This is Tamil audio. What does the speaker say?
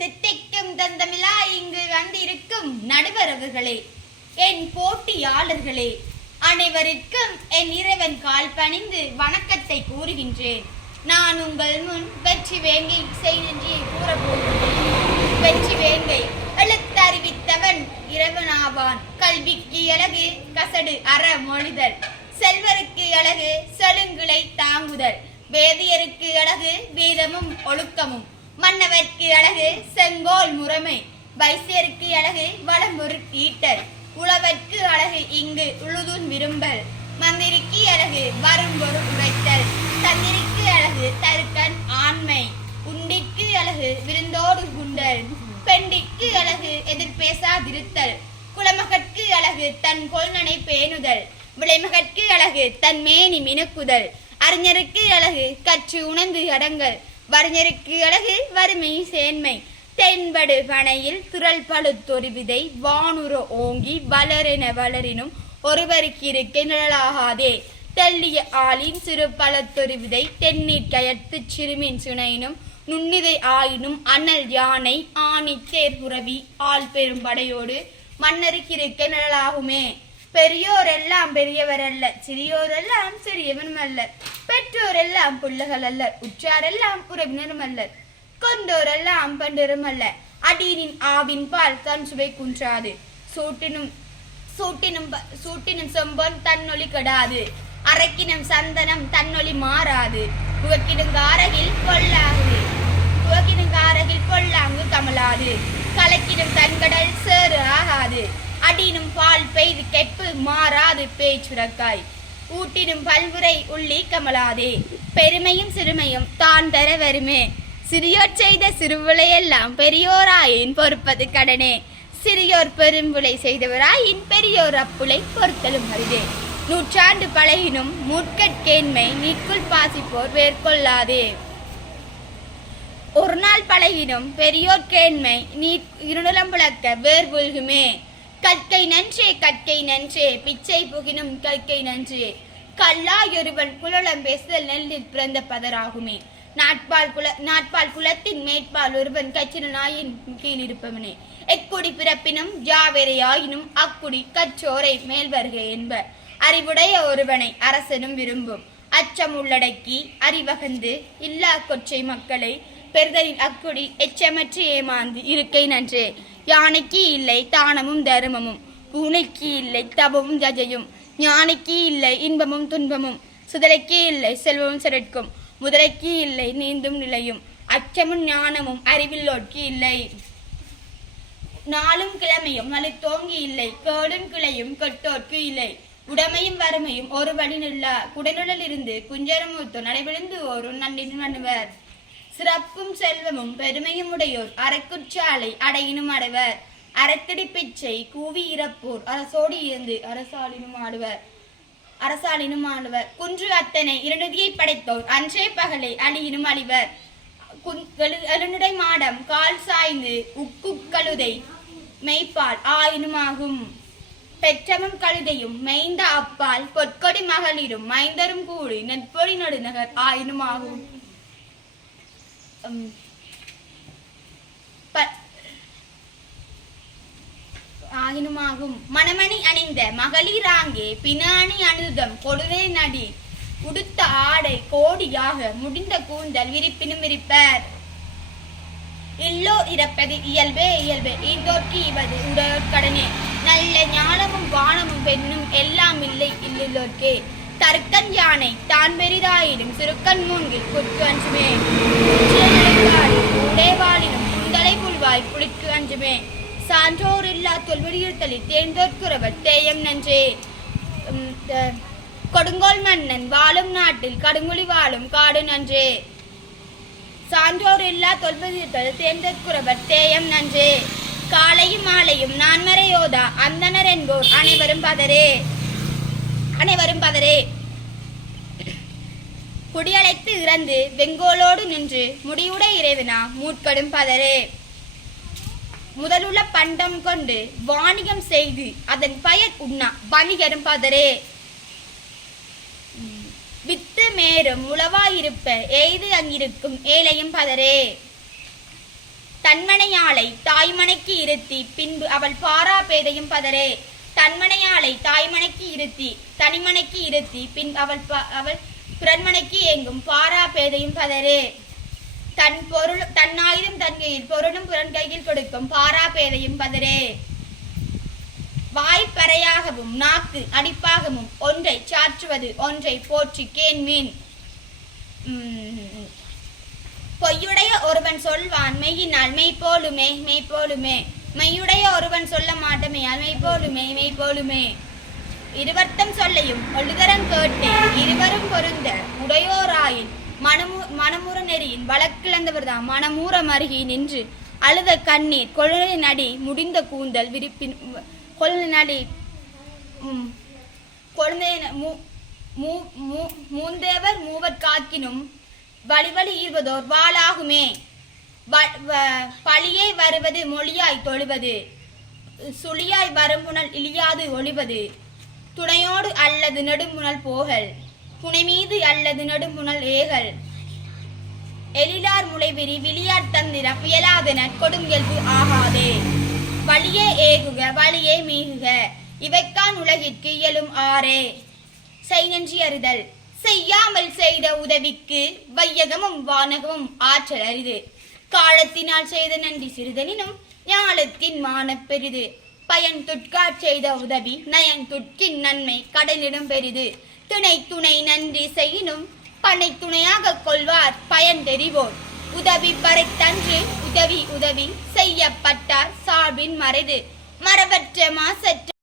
தித்தைக்கும் தந்தமிழா இங்கு வந்திருக்கும் நடுவரவர்களே என் போட்டியாளர்களே. அனைவருக்கும் என் இறைவன் கால் பணிந்து வணக்கத்தை கூறுகின்றேன். நான் உங்கள் முன் வெற்றி வேங்கை செய்தியை கூறப்போகிறேன். வெற்றி வேங்கை எழுத்தறிவித்தவன் இறைவனாவான். கல்விக்கு அழகு கசடு அற மொழிதல் செல்வருக்கு அழகு செழுங்குலை தாங்குதல். வேதியருக்கு அழகு வேதமும் ஒழுக்கமும். மன்னவர்க்கு அழகு செங்கோல் முறைமை வைசியருக்கு அழகு வளமுறு ஈட்டர் உழவர்க்கு அழகு இங்கு உழுதுன் விரும்பல் மந்திரிக்கு அழகு வரும்பொரு உரைத்தல் தந்திரிக்கு அழகு தருக்கன் ஆண்மை உண்டிக்கு அழகு விருந்தோடு குண்டல் பெண்டிக்கு அழகு எதிர்பேசாதிருத்தல் குலமகற்கு அழகு தன் கொள்நனை பேணுதல் விளைமகற்கு அழகு தன் மேனி மினுக்குதல் அறிஞருக்கு அழகு கற்று உணர்ந்து அடங்கல் வறிஞருக்கு அழகு வறுமை சேன்மை. தென்படு பனையில் துரல் பழுத்தொரு விதை வானுர ஓங்கி வளரென வளரினும் ஒருவருக்கு இருக்க நிழலாகாதே. தெல்லிய ஆளின் சிறு பழத்தொரு விதை தென்னீர் கயத்து சிறுமின் சுனையினும் நுண்ணிதை ஆயினும் அனல் யானை ஆணி தேர்புறவி ஆள் பெரும் படையோடு மன்னருக்கு இருக்க நிழலாகுமே. பெரியோரெல்லாம் பெரியவர் அல்ல சிறியோரெல்லாம் சிறியவனும் அல்ல. பெற்றோர் எல்லாம் பிள்ளைகள் அல்லர் உற்றார் எல்லாம் உறவினரும் அல்ல கொண்டோர் எல்லாம் பண்டரும் அல்ல அடியினின் ஆவின் பால் தன் சுவை குன்றாது. சூட்டினும் சூட்டினும் ப- சூட்டினும் செம்பன் தன்னொளி கெடாது. அரைக்கினும் சந்தனம் தன்னொளி மாறாது. புகக்கிடுங்காரகில் பொல்லாது புகக்கிடுங்காரகில் கொள்ளாங்கு கமலாது கலக்கிடும் தன்கடல் சேறு ஆகாது. அடினும் பால் பெய்து கெப்பு மாறாது பேச்சுரக்காய். ஊட்டினும் பல்வுரை உள்ளி கமலாதே. பெருமையும் சிறுமையும் தான் தர வருமே. சிறியோர் செய்த சிறுவிளையெல்லாம் பெரியோராயின் பொறுப்பது கடனே. சிறியோர் பெரும்புலை செய்தவராயின் பெரியோர் அப்புலை பொறுத்தலும் அரிதே. நூற்றாண்டு பழகினும் முட்கட்கேண்மை நிற்குள் பாசிப்போர் மேற்கொள்ளாதே ஒரு நாள் பழகினும் பெரியோர் கேண்மை நீ இருநிலம் புழக்க வேர் புல்குமே கற்கை நன்றே கற்கை நன்றே. பிச்சை புகினும் கற்கை நன்றே. கல்லாயொருவன் குழலம் பேசுதல் நெல்லில் பிறந்த பதராகுமே. நாட்பால் குல நாட்பால் குலத்தின் மேற்பால் ஒருவன் கச்சினாயின் கீழ் இருப்பவனே. எக்குடி பிறப்பினும் யாவரையாயினும் அக்குடி கச்சோரை மேல் வருக என்ப அறிவுடைய ஒருவனை அரசனும் விரும்பும். அச்சம் உள்ளடக்கி அறிவகந்து இல்லா கொச்சை மக்களை பெறுதலின் அக்குடி எச்சமற்று ஏமாந்து இருக்கை நன்றே. யானைக்கு இல்லை தானமும் தருமமும். பூனைக்கு இல்லை தபமும் ஜஜையும் ஞானிக்கு இல்லை இன்பமும் துன்பமும். சுதலைக்கு இல்லை செல்வமும் சிறக்கும். முதலைக்கு இல்லை நீந்தும் நிலையும். அச்சமும் ஞானமும் அறிவில்லோட்கு இல்லை. நாளும் கிழமையும் நலுத்தோங்கி இல்லை. கேடும் கிளையும் கெட்டோர்க்கு இல்லை. உடமையும் வறுமையும் ஒரு வழிநில்ல குடனுடலிருந்து குஞ்சரமூத்து நடைபெழுந்து ஒரு நன்றின் பண்ணுவர் சிறப்பும் செல்வமும் பெருமையும் உடையோர். அறக்குற்றாலை அடையினும் அடைவர். அறத்தடி பிச்சை கூவி இறப்போர். அரசோடு இருந்து அரசாளினும் ஆடுவர். அரசாளினும் ஆடுவர். குன்று அத்தனை இருநதியை படைத்தோர். அன்றே பகலை அழியினும் அழிவர். குன்- எழுநடை மாடம் கால் சாய்ந்து உக்கு கழுதை மெய்ப்பால் ஆயினுமாகும் பெற்றமும் கழுதையும் மெய்ந்த அப்பால் பொற்கொடி மகளிரும் மைந்தரும் கூடி நெற்பொடி நடுநகர் ஆயினுமாகும் Um, உம், மணமணி அணிந்த மகளிராங்கே பினாணி அனுதம் கொடுவே நடி. உடுத்த ஆடை கோடியாக முடிந்த கூந்தல் விரிப்பினும் விரிப்பர். இல்லோ இறப்பது இயல்பே இயல்பே. இதோர்க்கு இவது உடையோர் கடனே நல்ல ஞானமும் வானமும் பெண்ணும் எல்லாம் இல்லை இல்லோர்க்கே தருக்கன் யானை தான் பெரிதாயினும் சிறுக்கன் மூங்கில் குற்கு அஞ்சுமே. உடைவாளினும் குந்தலை புல்வாய் புளிக்கு அஞ்சுமே. சான்றோர் இல்லா தொல்வெளியிருத்தலி தேர்ந்தோர்க்குறவர் தேயம் நன்றே. கொடுங்கோல் மன்னன் வாழும் நாட்டில் கடுங்குழி வாழும் காடு நன்றே. சான்றோர் இல்லா தொல்பதித்தல் தேர்ந்தற்குறவர் தேயம் நன்றே. காலையும் மாலையும் நான்மறையோதா அந்தனர் என்போர் அனைவரும் பதரே. அனைவரும் பதரே. குடியழைத்து இறந்து வெங்கோலோடு நின்று முடிவுட இறைவனா மூட்கடும் பதரே முதலுள்ள பண்டம் கொண்டு வாணிகம் செய்து அதன் பயன் உண்ணா வணிகரும் பதரே வித்து மேரும் உளவாயிருப்ப எய்து அங்கிருக்கும் ஏழையும் பதரே தன்மனையாளை தாய்மனைக்கு இருத்தி பின்பு அவள் பாரா பேதையும் பதரே தன்மனையாளை தாய்மனைக்கு இருத்தி தனிமனைக்கு இருத்தி பின் அவள் அவள் பிறன்மனைக்கு ஏங்கும் பாரா பேதையும் பதரே தன் பொருள் தன்னாயிரம் தன்கையில் பொருளும் புறன் கையில் கொடுக்கும் பாரா பேதையும் பதரே வாய்ப்பறையாகவும் நாக்கு அடிப்பாகவும் ஒன்றை சாற்றுவது ஒன்றை போற்றி கேண்மீன். உம், பொய்யுடைய ஒருவன் சொல்வான் மெய்யினால் மெய் போலுமே மெய் போலுமே. மெய்யுடைய ஒருவன் சொல்ல மாட்டமையால் மெய் போலுமே மெய் போலுமே. இருவர்த்தம் சொல்லையும் ஒழுகரம் கேட்டே இருவரும் பொருந்த உடையோராயின் மனமு மனமுற நெறியின் வழக்கிழந்தவர்தான் மனமூற மருகி நின்று அழுத கண்ணீர் கொழுநிலை நடி முடிந்த கூந்தல் விரிப்பின் கொழுநிலை நடி உம், கொழுந்தை மூ மூ- மூ- மூந்தேவர் மூவர் காக்கினும் வழிவழி ஈர்வதோர் வாளாகுமே. வ- வ- பழியே வருவது மொழியாய் தொழுவது சுழியாய் வரும்புணல் இழியாது ஒழிவது. துணையோடு அல்லது நெடுமுனல் போகல். புனைமீது அல்லது நெடுமுனல் ஏகல். எழிலார் முளைவிரி விளியார் தந்திர புயலாதன கொடுங்கெல்பு ஆகாதே. வழியே ஏகுக வழியே மீகுக இவைக்கான் உலகிற்கு இயலும் ஆறே. செய் நன்றி அறிதல். செய்யாமல் செய்த உதவிக்கு வையகமும் வானகமும் ஆற்றல் அரிது. காலத்தினால் செய்த நன்றி சிறிதனினும் ஞானத்தின் மான பெரிது. பயன் துட்காற் செய்த உதவி நயன் துட்கின் நன்மை கடலிடம் பெரிது. துணை துணை நன்றி செய்யினும் பனை துணையாக கொள்வார் பயன் தெரிவோர். உதவி பறைத்தன்று உதவி உதவி செய்யப்பட்டார் சார்பின் மறைது. மரபற்ற மாசற்ற